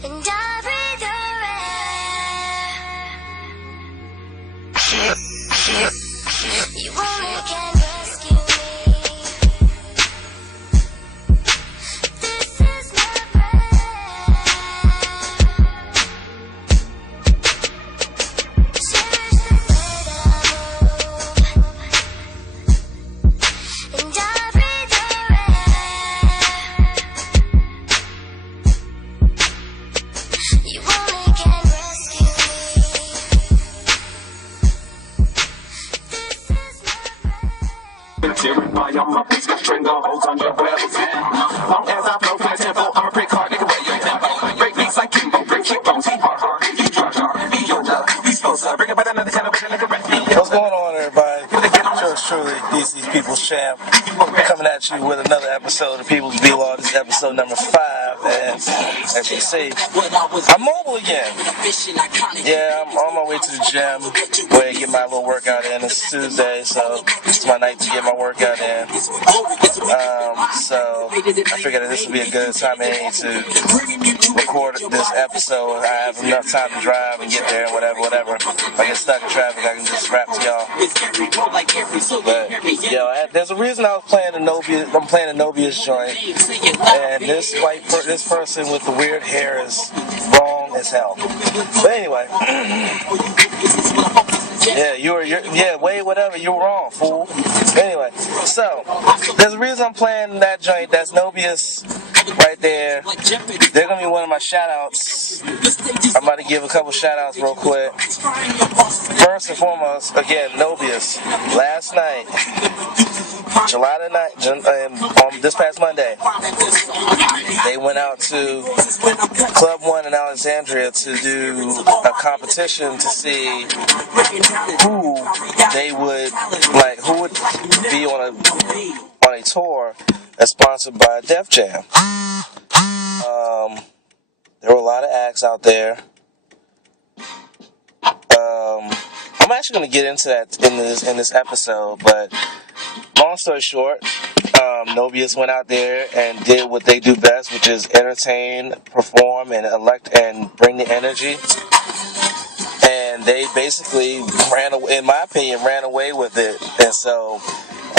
And I breathe your air. You only can rescue me. This is my prayer. Cherish the way that I move. And I breathe your air. You only can rescue me. Why on my beats got string on holes on your webs. Long as I flow from the tempo, I'm a prick hard nigga where your tempo. Break beats like Kimbo, break kick bones, he hard, he jar, he Yoda, he Sposa. Bring it back another channel, bring it like a rap. What's going on, everybody? Yours truly, DC People's Champ, coming at you with another episode of People's Vlog. This is episode number 5, and as you can see, I'm mobile again. Yeah, I'm on my way to the gym, where I get my little workout in. It's Tuesday, so it's my night to get my workout in. So I figured that this would be a good time to record this episode. I have enough time to drive and get there and whatever. If I get stuck in traffic, I can just rap to y'all. But there's a reason I was playing the Nobius. I'm playing the Nobius joint, and this person with the weird hair is wrong as hell. But anyway, you're wrong, fool. Anyway, so there's a reason I'm playing that joint. That's Nobius right there. They're gonna be one of my shout outs. I'm about to give a couple shout outs real quick. First and foremost, again, Nobius. Last night, July the 9th, on this past Monday, they went out to Club 1 in Alexandria to do a competition to see who would be on a tour that's sponsored by Def Jam. There were a lot of acts out there. I'm actually going to get into that in this episode, but long story short, Nobius went out there and did what they do best, which is entertain, perform, and bring the energy. And they basically ran away with it. And so,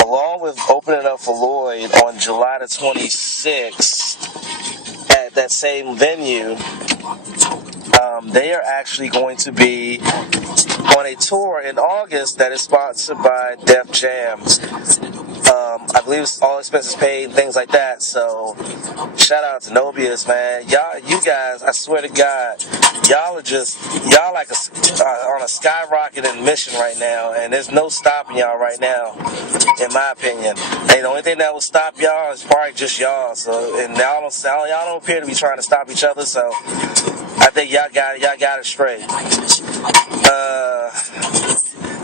along with opening up for Lloyd on July the 26th at that same venue, they are actually going to be on a tour in August that is sponsored by Def Jam. I believe it's all expenses paid, things like that. So, shout out to Nobius, man. You guys, I swear to God, y'all like on a skyrocketing mission right now, and there's no stopping y'all right now, in my opinion. And the only thing that will stop y'all is probably just y'all. So, and y'all don't appear to be trying to stop each other. So, I think y'all got it straight.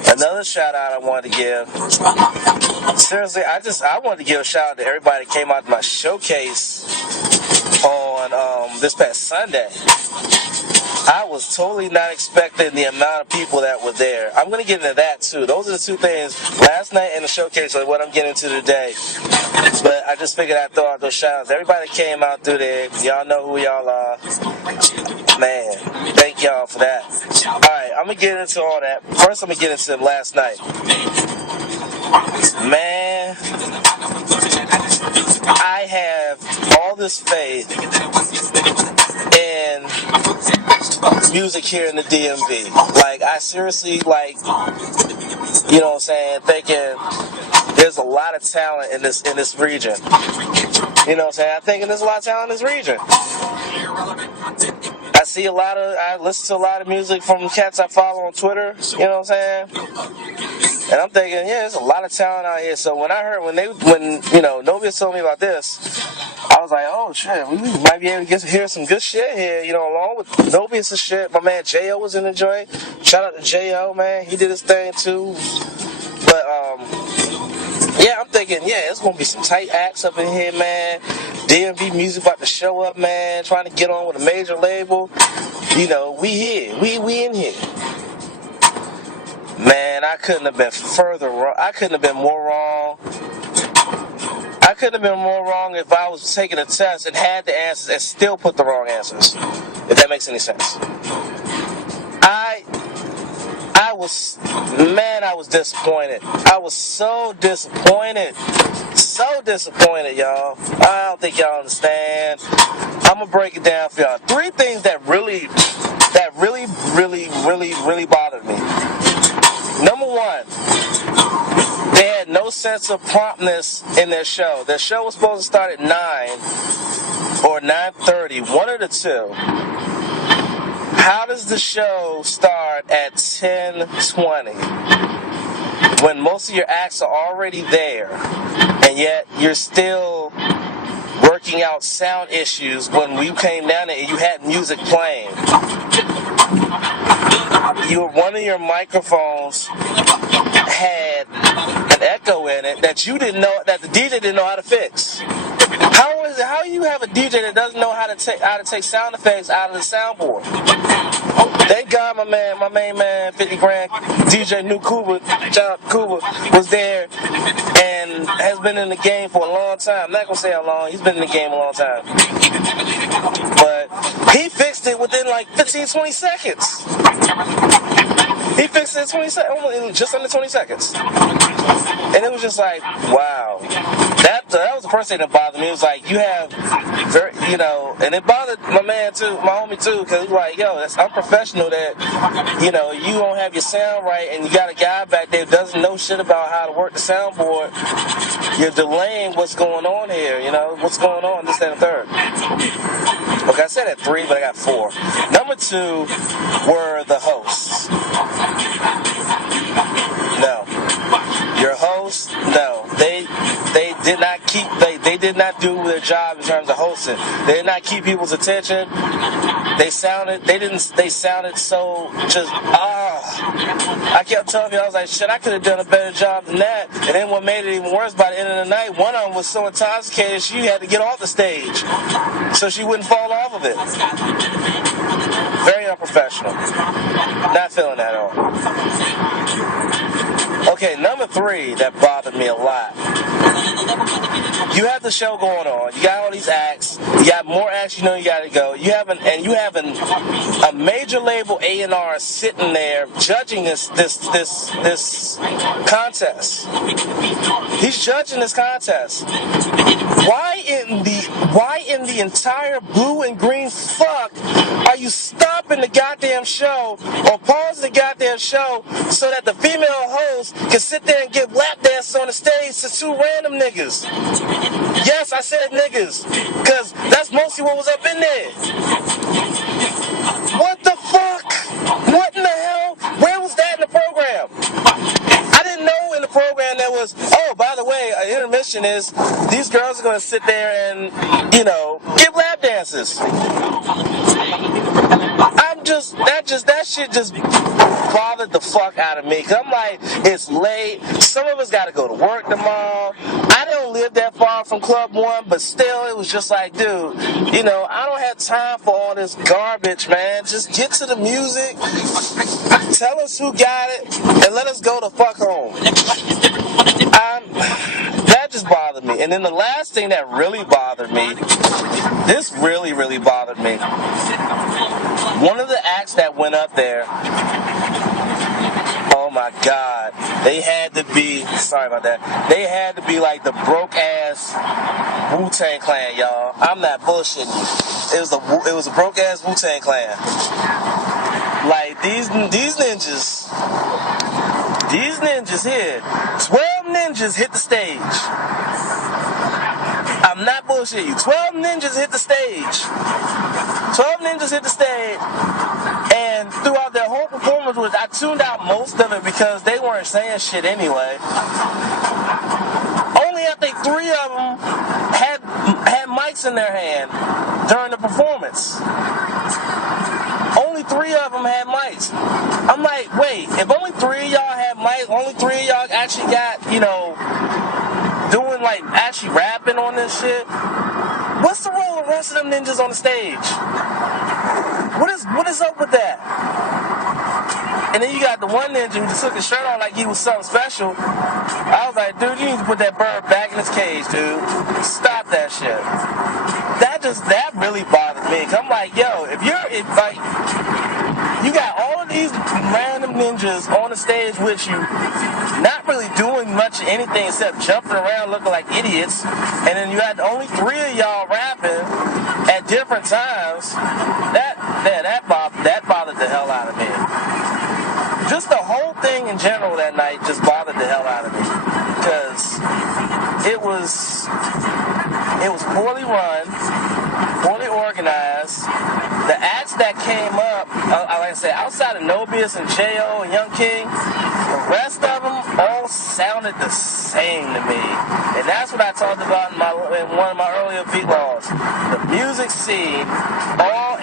Another shout out I wanted to give. Seriously, I wanted to give a shout out to everybody that came out to my showcase on this past Sunday. I was totally not expecting the amount of people that were there. I'm going to get into that too. Those are the two things, last night and the showcase, are what I'm getting into today. But I just figured I'd throw out those shout outs. Everybody that came out through there, y'all know who y'all are. Man, thank y'all for that. Alright, I'm going to get into all that. First, I'm going to get into last night. Man, I have all this faith in music here in the DMV. Like, I seriously, you know what I'm saying, thinking there's a lot of talent in this region. You know what I'm saying? I'm thinking there's a lot of talent in this region. I listen to a lot of music from cats I follow on Twitter, you know what I'm saying? And I'm thinking, yeah, there's a lot of talent out here. So when Nobius told me about this, I was like, oh shit, we might be able to hear some good shit here, along with Nobius' shit. My man J.O. was in the joint. Shout out to J.O., man. He did his thing too. But, yeah, I'm thinking, it's gonna be some tight acts up in here, man. DMV Music about to show up, man. Trying to get on with a major label. We here. We in here. Man, I couldn't have been further wrong. I couldn't have been more wrong. I couldn't have been more wrong if I was taking a test and had the answers and still put the wrong answers. If that makes any sense. I was disappointed. I was so disappointed. So disappointed, y'all. I don't think y'all understand. I'm gonna break it down for y'all. 3 things that really bothered me. Number 1, they had no sense of promptness in their show. Their show was supposed to start at 9 or 9:30, one of the two. How does the show start at 10:20 when most of your acts are already there, and yet you're still working out sound issues when we came down there and you had music playing? One of your microphones had an echo in it that you didn't know, that the DJ didn't know how to fix. How you have a DJ that doesn't know how to take sound effects out of the soundboard? Thank God my main man, 50 grand, DJ New Cuba, John Cuba, was there and has been in the game for a long time. I'm not gonna say how long, he's been in the game a long time. But he fixed it within like 15-20 seconds. He fixed it in 20 seconds, just under 20 seconds. And it was just like, wow. That was the first thing that bothered me. It was like, you have, and it bothered my man too, my homie too, because he was like, yo, that's unprofessional that, you don't have your sound right and you got a guy back there who doesn't know shit about how to work the soundboard. You're delaying what's going on here, what's going on, this, that, and third. Okay, I said at 3, but I got 4. Number 2 were the hosts. No. Your hosts, no. They did not do their job in terms of hosting. They did not keep people's attention. They sounded so just, I kept telling you, I was like, shit, I could have done a better job than that. And then what made it even worse, by the end of the night, one of them was so intoxicated she had to get off the stage so she wouldn't fall off of it. Very unprofessional. Not feeling that at all. Okay, number 3 that bothered me a lot. You have the show going on. You got all these acts. You got more acts. You got to go. You have a major label A&R sitting there judging this contest. He's judging this contest. Why in the entire blue and green fuck are you stopping the goddamn show or pausing the goddamn show so that the female host can sit there and give lap dances on the stage to 2 random niggas? Yes, I said niggas, because that's mostly what was up in there. What the fuck? What in the hell? Where was that in the program? I didn't know in the program there was, by the way, an intermission is these girls are going to sit there and, give lap dances. That shit just bothered the fuck out of me. Cause I'm like, it's late. Some of us got to go to work tomorrow. I don't live that far from Club 1, but still, it was just like, dude, I don't have time for all this garbage, man. Just get to the music, tell us who got it, and let us go the fuck home. That just bothered me. And then the last thing that really bothered me, this really, really bothered me. One of the acts that went up there, oh my God, they had to be like the broke-ass Wu-Tang Clan, y'all. I'm not bullshitting you. It was a broke-ass Wu-Tang Clan. Like, these ninjas here, 12 ninjas hit the stage. I'm not bullshitting you. 12 ninjas hit the stage. 12 ninjas hit the stage, and throughout their whole performance, which I tuned out most of it because they weren't saying shit anyway. Only I think 3 of them had mics in their hand during the performance. Only 3 of them had mics. I'm like, wait, if only 3 of y'all had mics, only 3 of y'all actually got, doing like actually rapping on this shit. What's the role of the rest of them ninjas on the stage? What is up with that? And then you got the one ninja who just took his shirt off like he was something special. I was like, dude, you need to put that bird back in his cage, dude. Stop that shit. That that really bothered me. 'Cause I'm like, yo, if like, you got all of these random ninjas on the stage with you, not really doing much of anything except jumping around looking like idiots, and then you had only 3 of y'all rapping at different times. That bothered the hell out of me. Just the whole thing in general that night just bothered the hell out of me, because it was poorly run, poorly organized. The acts that came up, like I said, outside of Nobius and J.O. and Young King, the rest of them all sounded the same to me. And that's what I talked about in one of my earlier beat laws. The music scene,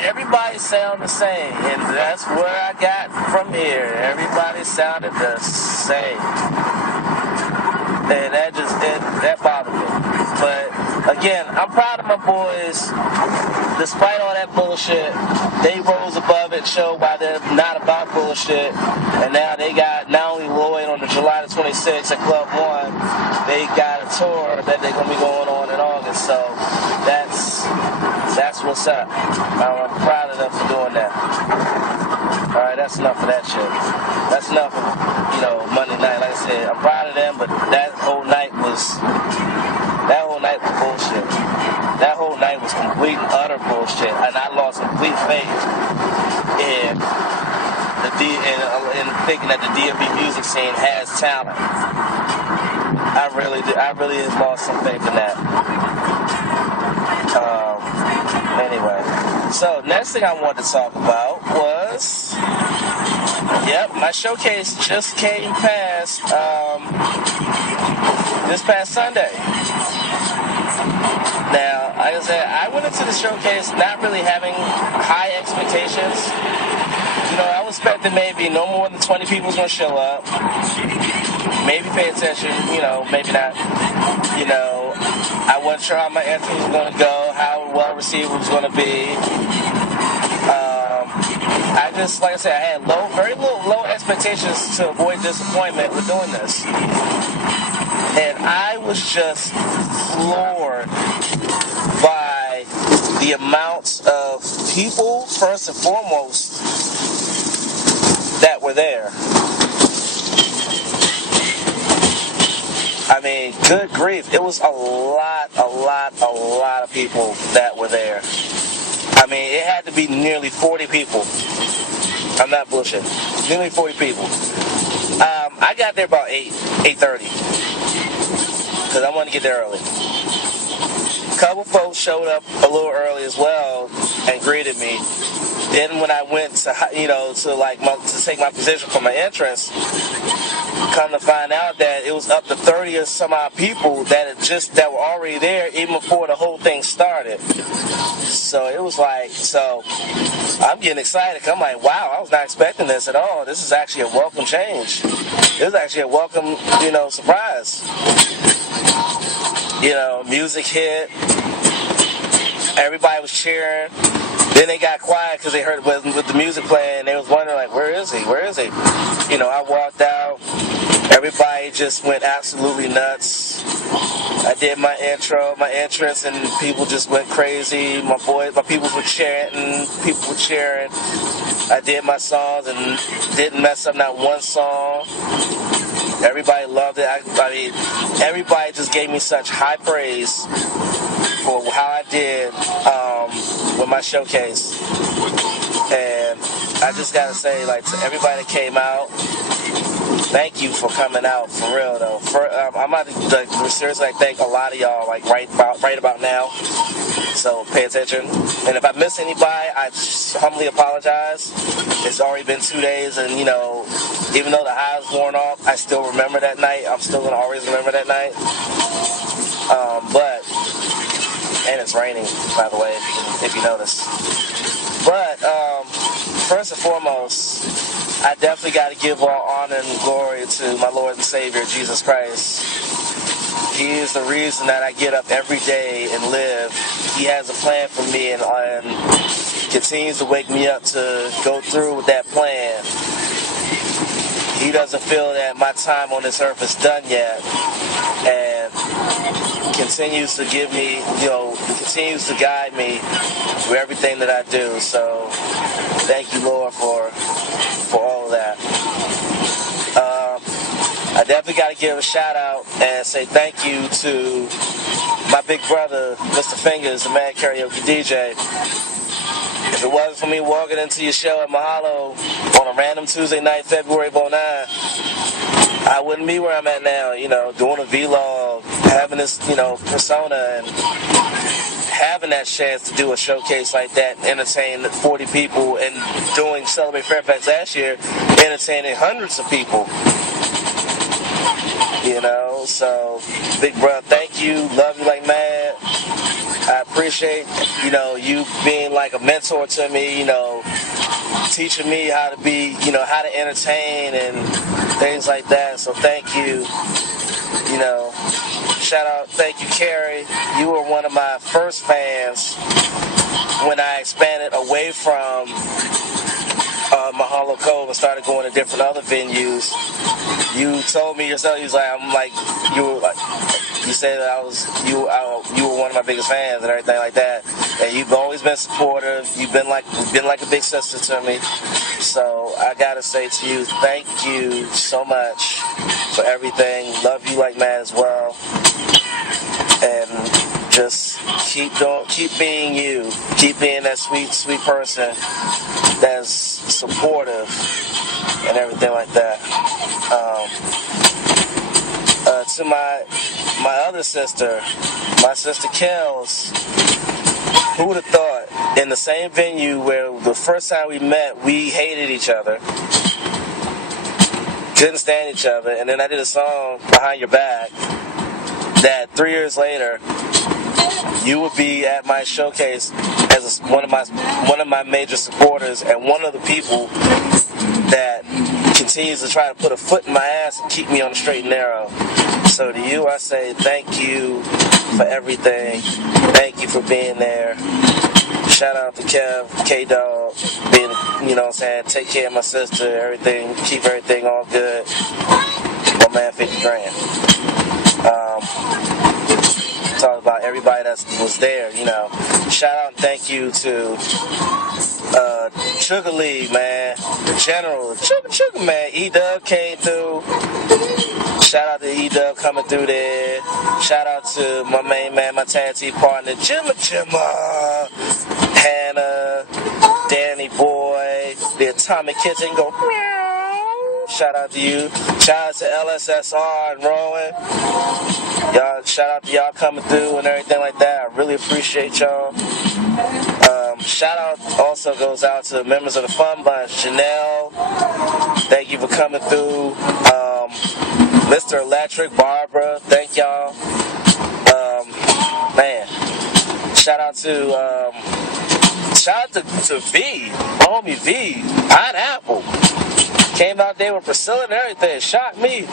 everybody sounded the same. And that's what I got from here. Everybody sounded the same. And that bothered me. But again, I'm proud of my boys. Despite all that bullshit, they rose above it, showed why they're not about bullshit. And now they got not only Lloyd on the July the 26th at Club One, they got a tour that they're gonna be going on in August. So that's what's up. I'm proud of them for doing that. All right, that's enough of that shit. That's enough of, Monday night. Like I said, I'm proud of them, but that whole night was bullshit. That whole night was complete and utter bullshit, and I lost complete faith in thinking that the DMV music scene has talent. I really have lost some faith in that. Anyway, so next thing I wanted to talk about was, my showcase just came past this past Sunday. Now, like I said, I went into the showcase not really having high expectations. I was expecting maybe no more than 20 people was going to show up. Maybe pay attention, maybe not. I wasn't sure how my entrance was going to go, how well received it was going to be. Like I said, I had very low expectations to avoid disappointment with doing this. And I was just floored by the amounts of people, first and foremost, that were there. I mean, good grief. It was a lot of people that were there. I mean, it had to be nearly 40 people. I'm not bullshitting. Nearly 40 people. I got there about 8:30. Because I wanted to get there early. A couple folks showed up a little early as well and greeted me. Then when I went to take my position for my entrance, come to find out that it was up to 30 or some odd people that were already there even before the whole thing started. So it was I'm getting excited. I'm like, wow, I was not expecting this at all. This is actually a welcome change. This is actually a welcome, surprise. Music hit. Everybody was cheering. Then they got quiet because they heard with the music playing. They was wondering, like, where is he? Where is he? I walked out. Everybody just went absolutely nuts. I did my entrance, and people just went crazy. My people were chanting. People were cheering. I did my songs and didn't mess up not one song. Everybody loved it. I mean, everybody just gave me such high praise for how I did with my showcase. And I just gotta say, to everybody that came out, thank you for coming out, for real though. I'm about to seriously thank a lot of y'all right about now. So pay attention. And if I miss anybody, I humbly apologize. It's already been 2 days, and even though the high is worn off, I still remember that night. I'm still gonna always remember that night. And it's raining, by the way, if you notice. But first and foremost, I definitely got to give all honor and glory to my Lord and Savior, Jesus Christ. He is the reason that I get up every day and live. He has a plan for me and continues to wake me up to go through with that plan. He doesn't feel that my time on this earth is done yet. And continues to give me, continues to guide me through everything that I do. So thank you, Lord, for all of that. I definitely got to give a shout out and say thank you to my big brother, Mr. Fingers, the Mad Karaoke DJ. If it wasn't for me walking into your show at Mahalo on a random Tuesday night, February of 2009, I wouldn't be where I'm at now, doing a vlog, having this, persona, and having that chance to do a showcase like that, entertain 40 people, and doing Celebrate Fairfax last year, entertaining hundreds of people. So big brother, thank you, love you like mad. I appreciate, you being like a mentor to me, teaching me how to be, how to entertain and things like that. So thank you, shout out, thank you, Carrie. You were one of my first fans when I expanded away from Mahalo Cove and started going to different other venues. You told me yourself, you said that you were one of my biggest fans and everything like that. And you've always been supportive. You've been like a big sister to me. So I gotta say to you, thank you so much for everything. Love you like mad as well. And just keep being you. Keep being that sweet person that's supportive and everything like that. To my other sister, my sister Kels, who would have thought in the same venue where the first time we met, we hated each other, couldn't stand each other, and then I did a song behind your back that 3 years later you would be at my showcase as one of my major supporters and one of the people that continues to try to put a foot in my ass and keep me on the straight and narrow. So to you, I say thank you for everything. Thank you for being there. Shout out to Kev, K-Dog, being, take care of my sister, everything, keep everything all good. My man, 50 grand. Talk about everybody that was there, Shout out and thank you to Sugar League, man. The General, Sugar man. E-Dub came through. Shout out to E-Dub coming through there. Shout out to my main man, my tag team partner, Jimma, Hannah, Danny Boy, the Atomic Kitten go meow. Shout out to you. Shout out to LSSR and Rowan. Y'all, shout out to y'all coming through and everything like that. I really appreciate y'all. Shout out also goes out to members of the Fun Bunch. Janelle, thank you for coming through. Mr. Electric, Barbara, thank y'all. Man, shout out to V, homie V, Pineapple. Came out there with Priscilla and everything. Shocked me.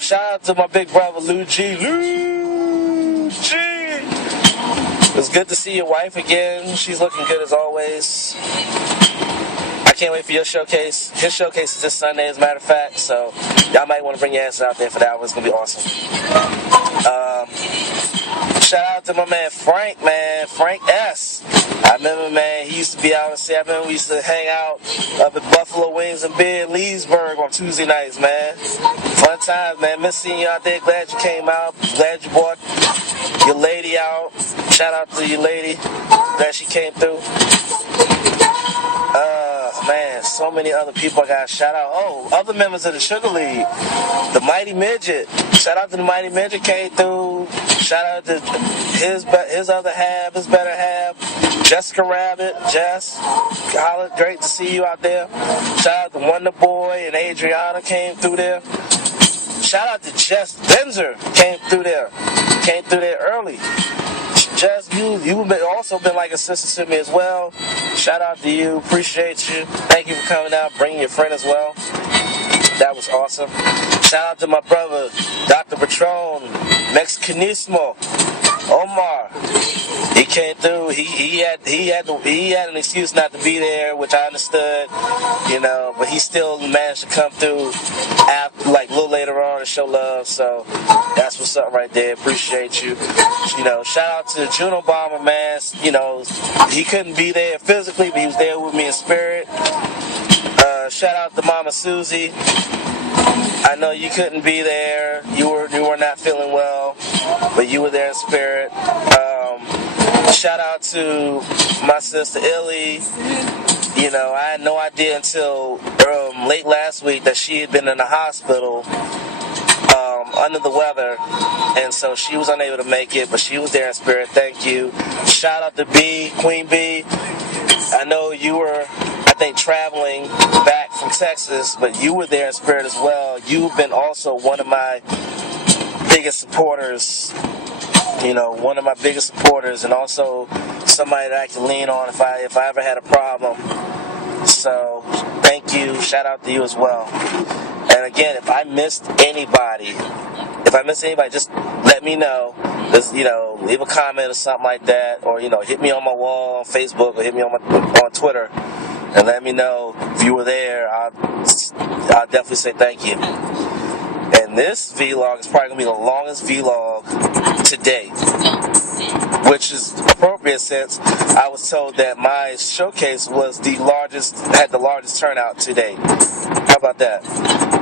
Shout out to my big brother Lou G. Lou G. It was good to see your wife again. She's looking good as always. I can't wait for your showcase. His showcase is this Sunday, as a matter of fact. So y'all might want to bring your asses out there for that one. It's going to be awesome. Shout out to my man Frank, Frank S. I remember, man, he used to be out in Seattle. I remember we used to hang out up at Buffalo Wings and Beer in Leesburg on Tuesday nights, man. Fun times, man. Miss seeing you out there. Glad you came out. Glad you brought your lady out. Shout out to your lady. Glad she came through. Man, so many other people I got to shout out. Oh, other members of the Sugar League. The Mighty Midget. Shout out to the Mighty Midget came through. Shout out to his other half, his better half. Jessica Rabbit, Jess. Great to see you out there. Shout out to Wonder Boy and Adriana came through there. Shout out to Jess Benzer came through there. Came through there early. Jess, you've also been like a sister to me as well. Shout out to you. Appreciate you. Thank you for coming out, bringing your friend as well. That was awesome. Shout out to my brother, Dr. Patron, Mexicanismo, Omar, He came through. He had an excuse not to be there, which I understood, but he still managed to come through after, like a little later on, to show love. So that's what's up right there. Appreciate you. Shout out to Juno Bomber, man. He couldn't be there physically, but he was there with me in spirit. Shout out to Mama Susie. I know you couldn't be there. You were not feeling well, but you were there in spirit. Shout out to my sister Illy. I had no idea until late last week that she had been in the hospital under the weather, and so she was unable to make it, but she was there in spirit. Thank you. Shout out to B, Queen B. I know you were, I think, traveling back from Texas, but you were there in spirit as well. You've been also one of my biggest supporters. One of my biggest supporters, and also somebody that I can lean on if I ever had a problem. So thank you. Shout out to you as well. And again, if I missed anybody, just let me know. Just, leave a comment or something like that, or hit me on my wall on Facebook, or hit me on Twitter, and let me know if you were there. I'll definitely say thank you. And this vlog is probably gonna be the longest vlog to date, which is appropriate since I was told that my showcase had the largest turnout to date. How about that?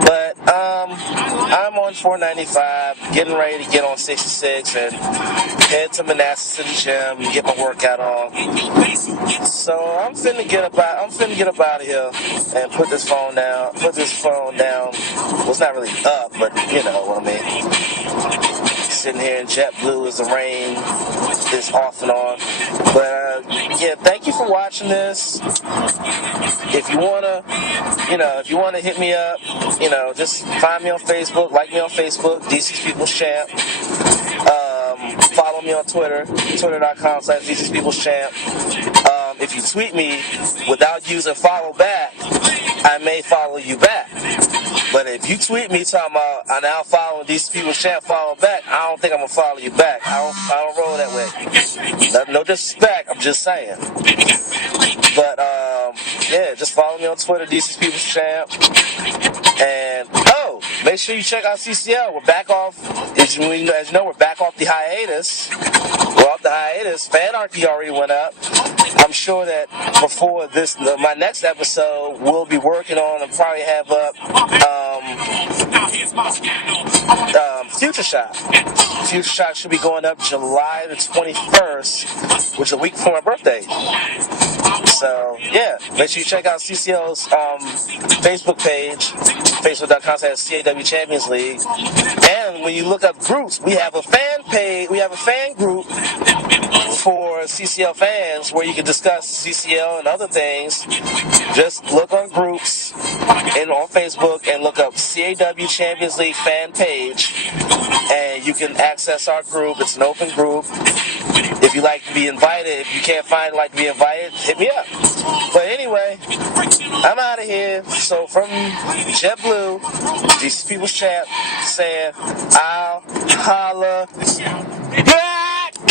But I'm on 495, getting ready to get on 66 and head to Manassas to the gym and get my workout on. So I'm finna get up out of here and put this phone down. Well, it's not really up, but you know what I mean. Sitting here in JetBlue as the rain is off and on. But thank you for watching this. If you wanna hit me up, just find me on Facebook, like me on Facebook, DC's People's Champ. Follow me on Twitter, twitter.com/DC's People's Champ. If you tweet me without using follow back, I may follow you back. But if you tweet me talking about I'm now following these people shan't follow back, I don't think I'm gonna follow you back. I don't roll that way. No disrespect, I'm just saying. But just follow me on Twitter, DC's People's Champ. And make sure you check out CCL. We're back off. As you know, we're back off the hiatus. We're off the hiatus. Fanarchy already went up. I'm sure that before my next episode, we'll be working on and probably have up Future Shock. Future Shock should be going up July the 21st, which is a week before my birthday. So, make sure you check out CCL's Facebook page, facebook.com/CAW Champions League. And when you look up groups, we have a fan page, we have a fan group for CCL fans where you can discuss CCL and other things. Just look on groups and on Facebook and look up CAW Champions League fan page, and you can access our group. It's an open group. If you like to be invited, if you can't find like to be invited, hit me up. But anyway, I'm out of here. So from JetBlue, these people's chat saying, I'll holla.